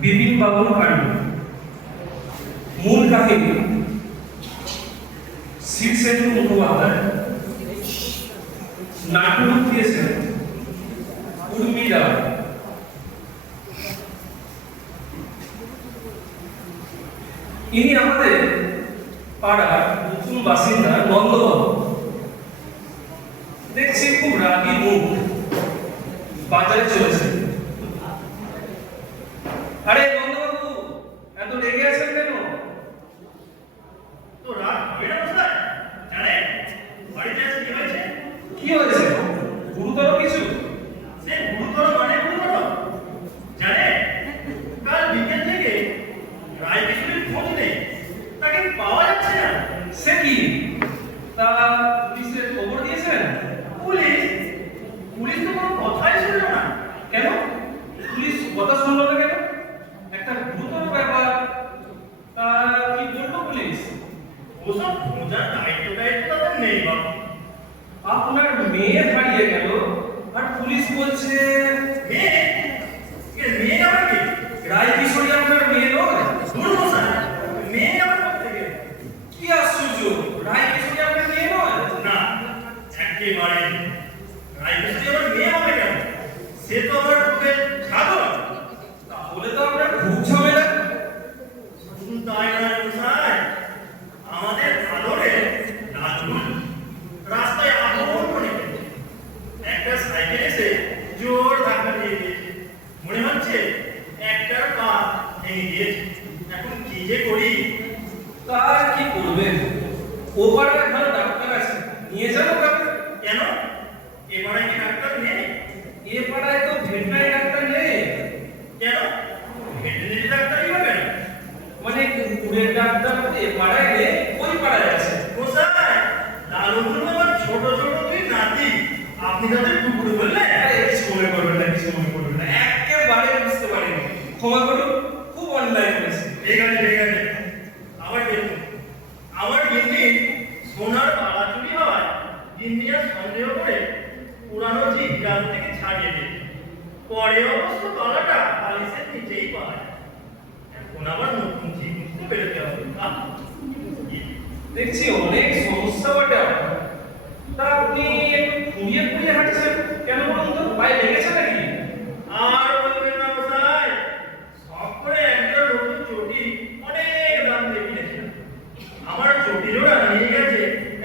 বিপিন বাবুর কাণ্ড। মূল কাহিনী শীর্ষেন্দু মুখোপাধ্যায়, নাটক দিয়েছেন উর্মিলা। ইনি আমাদের পাড়ার নতুন বাসিন্দা নন্দবাবু। দেখছি খুব রাগী মুখ, বাজারে চলেছে। আরে নন্দবাবু, এত রেগে আছেন কেন? তো রাত হবে না বুঝলেন? জানেন বাড়িতে আজ কি হয়েছে? কি হয়েছে? গুরুতর কিছু? সে গুরুতর মানে গুরুতর জানেন, কাল বিকেল থেকে রায়কিশোরের খোঁজ নেই, তাকে পাওয়া যাচ্ছে না। সে কি? তা পুলিশের খবর দিয়েছেন? পুলিশ পুলিশ তো কোনো কথাই শুনলো না। কেন পুলিশ কথা শুনলো না কেন? একটা গুরুতর ব্যাপার। তা কি বললো পুলিশ? ওসব খোঁজার দায়িত্ব তাদের নেই বাবু। আপনার মেয়ে হারিয়ে গেল আর পুলিশ বলছে মেয়ে? মেয়ে আবার কি? রায়কিশোরী আপনার মেয়ে নয়? দুর্মশাই, মেয়ে আবার কোথেকে? কি আশ্চর্য, রায়কিশোরী আপনার মেয়ে নয়? না, একেবারে রায়কিশোরী আমার মেয়ে হবে কেন? সে তো আমার বুকের ছাগল। তাহলে তো আপনার খুব ঝামেলা। শুধু তাই নয় মশাই, আমাদের আদরে লালুল রাস্তায় আপন মনে গেছে। একটা সাইকেল এসে জোর ধাক্কা দিয়ে দিয়েছে। মনে হচ্ছে একটার পা ভেঙে গিয়েছে। এখন কি যে করি? তার কি করবেন? ও পাড়ায় ভালো ডাক্তার আছে, নিয়ে যাবো কাকে? কেন? এবারে কি ডাক্তার নেই? এ পাড়ায় তো ভেটেরিনারি ডাক্তার নেই। কেন? ভেটেরিনারি ডাক্তারই হবে না? মানে কুকুরের ডাক্তার তো এ পাড়ায় নেই, ওই পাড়ায় আছে। মশাই, লালুল আমার ছোট ছোট দুই নাতি, আপনি তাদের কুকুর বললেন? আরে কিছু মনে করবেন না, কিছু মনে করবেন না, একেবারে বুঝতে পারিনি, ক্ষমা করুন, খুব অন্যায় করেছি। ঠিক আছে ঠিক আছে। আবার দেখুন, আমার গিন্নি সোনার বালা চুরি হওয়ায় গিন্নিয়া সন্দেহ করে পুরানো যে গ্রাম থেকে ছাড়িয়ে দিয়েছে। পরে অবশ্য বালাটা বালিশের নিচেই পায়। এখন আবার নতুন জিনিস তো বেরোতে হবে। দেখছি অনেক সমস্যা বটে আপনার। তা আপনি একটু খুঁড়িয়ে খুঁড়িয়ে হাঁটছেন কেন বলুন তো? পায়ে লেগেছে নাকি? আর বলবেন না মশাই, শখ করে একটা নতুন চটি অনেক দাম দিয়ে কিনেছিলাম। আমার চটি জোড়া নিয়ে গেছে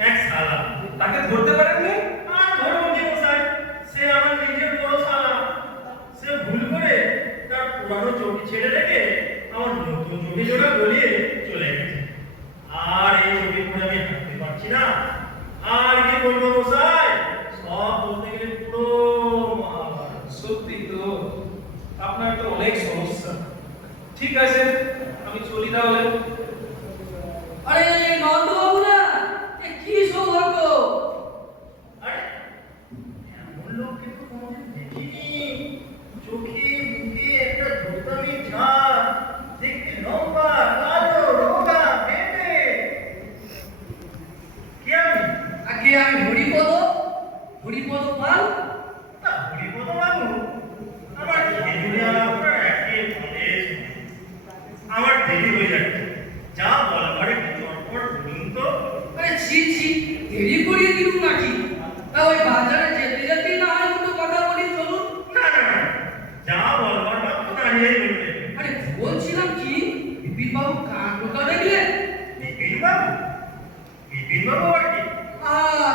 এক শালা। তাকে ধরতে পারেননি? আর ধরবো কি মশাই, সে আমার নিজের বড় শালা। সে ভুল করে তার পুরানো চটি ছেড়ে রেখে আমার নতুন চটি জোড়া গলিয়ে চলে গেছে। আর এই চটি পরে আমি হাঁটতে পারছি না। আর কি বলবো মশাই, সব বলতে গেলে পুরো মহাভারত। সত্যি তো, আপনার তো অনেক সমস্যা। ঠিক আছে, আমি চলি তাহলে। আরে নন্দবাবু না, এ কি সৌভাগ্য! আরে এমন লোককে তো কোনোদিন দেখিনি। চোখে মুখে একটা ধূপদামি ছাপ, দেখতে লম্বা কালো রোগা পেটে। কে আপনি? আগে আমি হরিপদ পাল। তা হরিপদ বাবু, আমার খেজুরিয়া আপনার একেবারে আমার দেরি হয়ে যাচ্ছে। যা বলবার একটু চটপট বলুন তো। আরে ছি ছি, দেরি করিয়ে দিলুম নাকি? তা ওই বাজারে যেতে যেতেই না হয় দুটো কথা বলি, চলুন। না না না, যা বলবার মাত্র দাঁড়িয়েই বলবেন। আরে বলছিলাম কি, বিপিন বাবু কাণ্ডটা দেখলেন? বিপিন বাবু? বিপিন বাবু আর কি?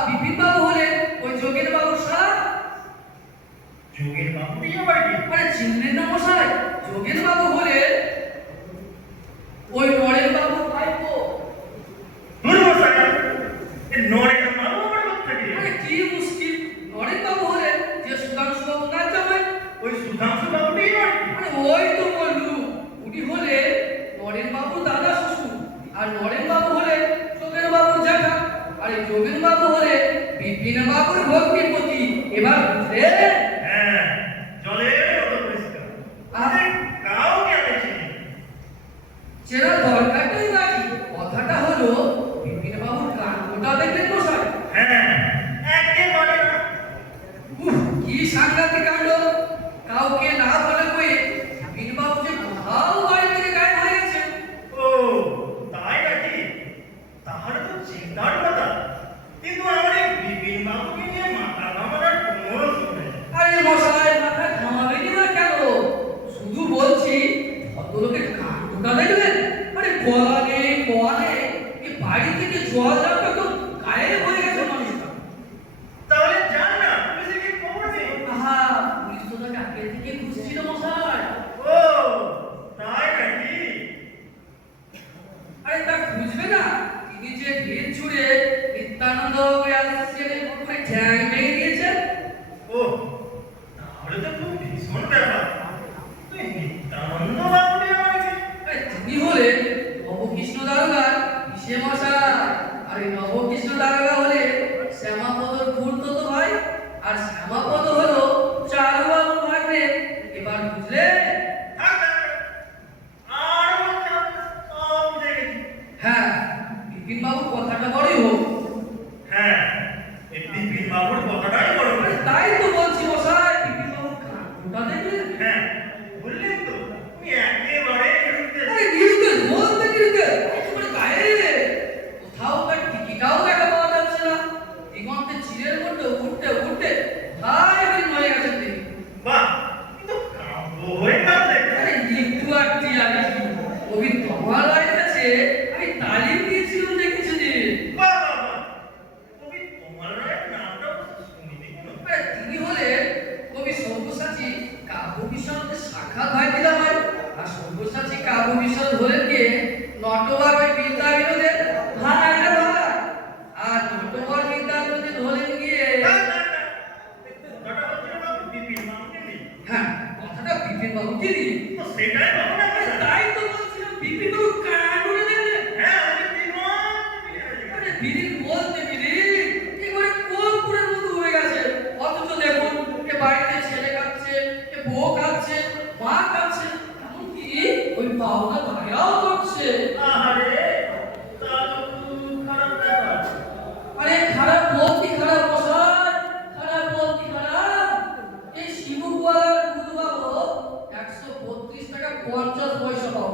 বিপিন বাবু হলেন ওই যোগেন বাবুর সারা। যোগেন বাবুটি আবার কি? আরে চিনলেন না মশাই? যোগেন বাবু হলেন ওই নরেন বাবুর ভাইপো। দুর্মশাই, এ নরেন বাবু আবার কোত্থেকে? আরে কি মুশকিল, নরেন বাবু হলেন যে সুধাংশু বাবু না জামাই। ওই সুধাংশু বাবুটি আবার কি? আরে ওই তো বললু, উনি হলেন নরেন বাবু দাদা শ্বশুর। আর নরেন বাবু হলেন যোগেন বাবুর জ্যাঠা। আর এই যোগেন বাবু হলেন বিপিন বাবুর ভগ্নিপতি। এবার বুঝলেন? হ্যাঁ, জলের মতো পরিষ্কার। আরে কাউকে আমি চিনি। চেনা দরকারটাই বাকি। কথাটা হলো, বিপিন বাবুর কাণ্ডটা দেখলেন মশাই? হ্যাঁ, একেবারে না। কি সাংঘাতিক কাণ্ড! কাউকে না বলে খুঁজছিল মশাই। ও তাই নাকি? আরে তা খুঁজবে না, তিনি যে ঢিল ছুঁড়ে নিত্যানন্দ আসছিলেন করে ঠ্যাং ভেঙে দিয়েছেন। ও তাহলে তো খুব ভীষণ ব্যাপার। তুই নিত্যানন্দ বাবুকে আমাকে আরে তিনি হলেন নবকৃষ্ণ দারোগার পিসে মশাই। আর এই নবকৃষ্ণ দারোগা হলে শ্যামাপদর খুড়তো ভাই, আর শ্যামাপদ হলো চারুবাবুর ভাগ্নে। এবার বুঝলে? থাক থাক, আর বলতে হবে না, সব বুঝে গেছি। হ্যাঁ, বিপিন বাবুর কথাটা বড়ই হোক। হ্যাঁ, এই বিপিন বাবুর কথাটাই বড় আরে করে। তাই তো বলছি মশাই, বিপিন বাবুর কাণ্ডটা দেখলেন? হ্যাঁ, বললেন তো, তুমি একেবারে বিরুদ্ধে। আরে নিরুদ্দেশ বলতে নিরুদ্দেশ, একেবারে বাইরে। কোথাও তার টিকিটাও দেখা পাওয়া যাচ্ছে না। দিগন্তে চিলের মধ্যে উঠতে উঠতে হাই হয়ে মরে গেছেন তিনি। বাহ, কিন্তু কাব্য হয়ে গেল দেখতে। আরে একটু আটটি জানি কি, কবি তোমার লাইন আছে, আমি তালিম দিয়েছিলাম দেখেছিলেন। বাহ বাহ বাহ, কবি তোমার রায়ের নামটা শুনিনি কেন? আরে তিনি হলেন কবি সব্যসাচী কাব্য বিশারদের সাক্ষাৎ ভাই দিলাম ভাই। আর সব্যসাচী কাব্য বিশারদ হলেন কে নটবর ওই বিদ্যা বিনোদের ভাই রে ভাই। আর নটবর বিদ্যা বিনোদ হলেন গিয়ে, না, না, না, কথাটা হচ্ছে বাবু বিপিন বাবুকে নিয়ে। হ্যাঁ কথাটা বিপিন বাবুকে দিই। তো সেটাই বাবু না কথা। তাই তো বলছিলাম বিপিন বাবু কাণ্ডটা দেখলেন? হ্যাঁ, আমি বিমান আরে বিড়ির বলতে বিড়ি এবারে কোলপুরের মতো হয়ে গেছে। অথচ দেখুন এ বাড়িতে ছেলে কাঁদছে, এ বউ কাঁদছে, মা কাঁদছে, এমনকি ওই পাওনা ভাইরাও করছে। আহারে, তা তো খুব খারাপ ব্যাপার। আরে খারাপ বলতে খারাপ মশাই, খারাপ বলতে খারাপ। এই শিবুয়ালার গুরুবাবু 132 টাকা 50 পয়সা পাও।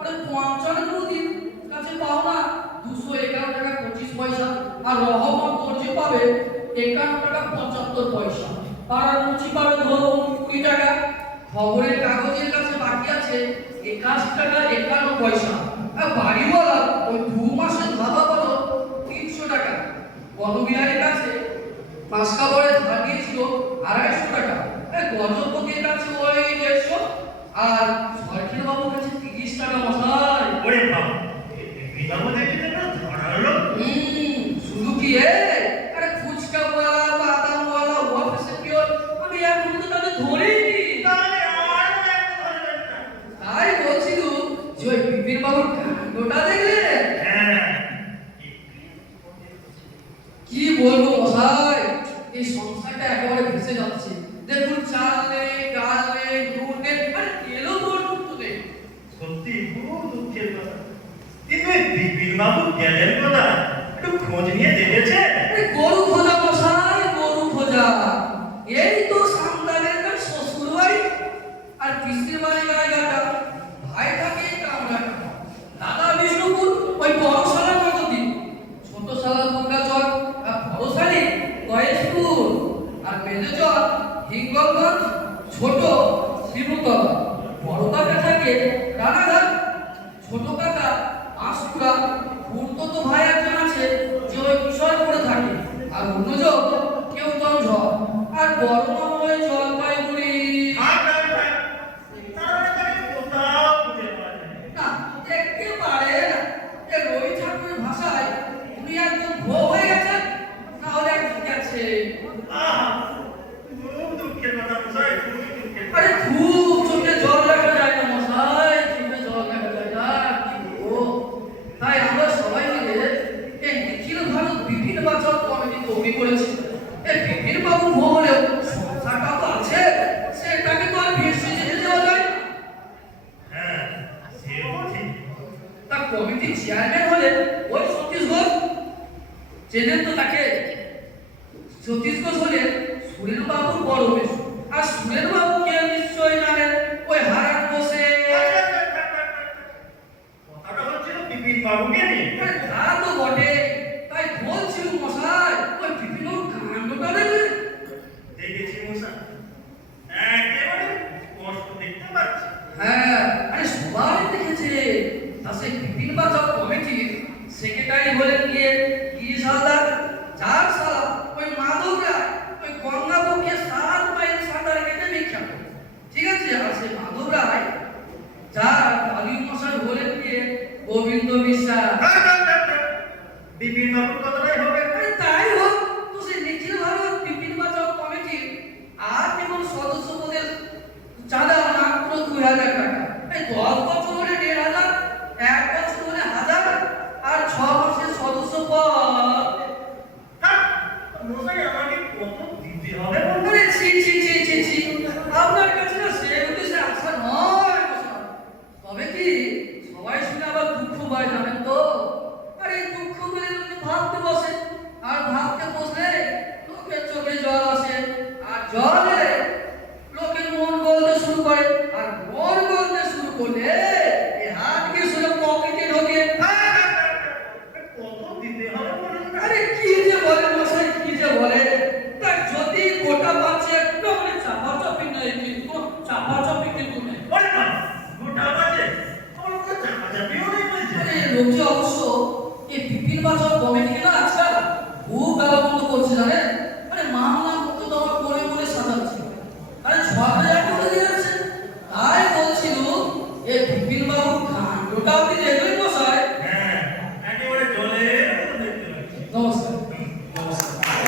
আরে 50 নদীর কাছে পাও না 211 টাকা 25 পয়সা। আর রহমান দর্জি পাবে 51 টাকা 75 পয়সা। পাড়ার মুচি পাবে ধরুন 20 টাকা। খবরের কাগজের কাছে বাকি আছে 81 টাকা 51 পয়সা। আর বাড়িওয়ালা ওই 2 মাসের ধাবা পালো 300 টাকা। বনবিহারের কাছে পাঁচ কাপড়ে ধার দিয়েছিল 250 টাকা। গজপতির কাছে ওই 150। আর সরকার বাবুর কাছে 30 টাকা মশাই। ওরে বাবা, এই বিপিন বাবু দেখতে না ধারালো। শুধু কি আরে ফুচকাওয়ালা বাদামওয়ালা অফিসে পিওর আমি এখন তো তাদের ধরিনি। তাহলে আর একটা ধরবেন না। তাই বলছিলুম যে ওই বিপিন বাবুর কাণ্ডটা দেখলে? হ্যাঁ, কি বলবো মশাই, এই সংসারটা একেবারে ভেসে যাচ্ছে। দেখুন চাল নেই, ডাল নেই, দুধ নেই, আর তেলও পর্যন্ত নেই। সত্যি খুব দুঃখের কথা। কিন্তু এই বিপিন বাবু গেলেন কোথায়? একটু খোঁজ নিয়ে দেখেছে? আরে গরু খোঁজা মশাই, গরু খোঁজা। এই তো সামদানের কাছে শ্বশুর বাড়ি, আর পিসির বাড়ি জায়গাটা। ভাই থাকে কামরাটা, দাদা বিষ্ণুপুর ওই বড় শালা নগদী, ছোট শালা দুর্গাচক, আর বড় শালি গয়েশপুর, আর মেজো চক হিঙ্গলগঞ্জ, ছোট শ্রীমতলা। বড় কাকা থাকে রানাঘাট, ছোট কাকা আশুরা, খুড়তো তো ভাই একজন আছে যে ওই কিশোরপুরে থাকে, আর অন্যজন কেউ তঞ্ঝড়, আর বড় মামা ওই জলপাইগুড়ি। থাক, থাক, থাক। তাহলে তাকে কোথাও খুঁজে পাওয়া যায় না। না একেবারে না। এ রবি ঠাকুরের ভাষায় উনি একদম ভো হয়ে গেছেন, তাহলে একজন গেছে। আহা, খুব দুঃখের কথা মশাই, খুবই দুঃখের কথা। আরে খুব চোখে জল দেখা যায় না মশাই, চোখে জল দেখা যায় না, কি বলবো। তাই আমরা সবাই মিলে এই নিখিল ভারত বিপিন বাচক কমিটি তৈরি করেছি। এই বিপিন বাবু ভো হলেও সংসারটা তো আছে, সেটাকে তো আর ভেসে যেতে দেওয়া যায় না। হ্যাঁ, সেও ঠিক। তা কমিটির চেয়ারম্যান হলেন ওই সতীশ ঘোষ, চেনেন তো তাকে? সতীশ ঘোষ হলেন সুরেন বাবুর বড় মেশ। আর সুরেন বাবু কে নিশ্চয়ই জানেন, ওই হারান বসে। কথাটা হচ্ছিল বিপিন বাবুকে নিয়ে। আরে তা তো বটে, তাই বলছিলুম মশাই ওই বিপিন বাবুর কাণ্ডটা দেখলেন? দেখেছি মশাই, একেবারে স্পষ্ট দেখতে পাচ্ছি। হ্যাঁ, আরে সবাই দেখেছে। তা সেই বিপিন বাচক কমিটির সেক্রেটারি হলেন গিয়ে গিরিশ হালদার, যার শালা ওই মাধবরা ওই গঙ্গাবক্ষে 7 মাইল সাঁতার কেটে বিখ্যাত। ঠিক 10 বছর হলে 1,500, 1 বছর হলে 1000, আর 6 মাসের সদস্য পদ। হ্যাঁ, মশাই আমাকে কত দিতে হবে বলুন? আরে ছি ছি ছি ছি ছি, আপনার কাছে না সে উদ্দেশ্যে আশা নয় মশাই। তবে কি সবাই শুনে আবার দুঃখ পায় জানেন তো? আর এই দুঃখ করে লোকে ভাবতে বসে, আর ভাবতে বসলে লোকের চোখে জল আসে, আর জল এলে লোকের মন গলতে শুরু করে, আর মন গলতে শুরু করলে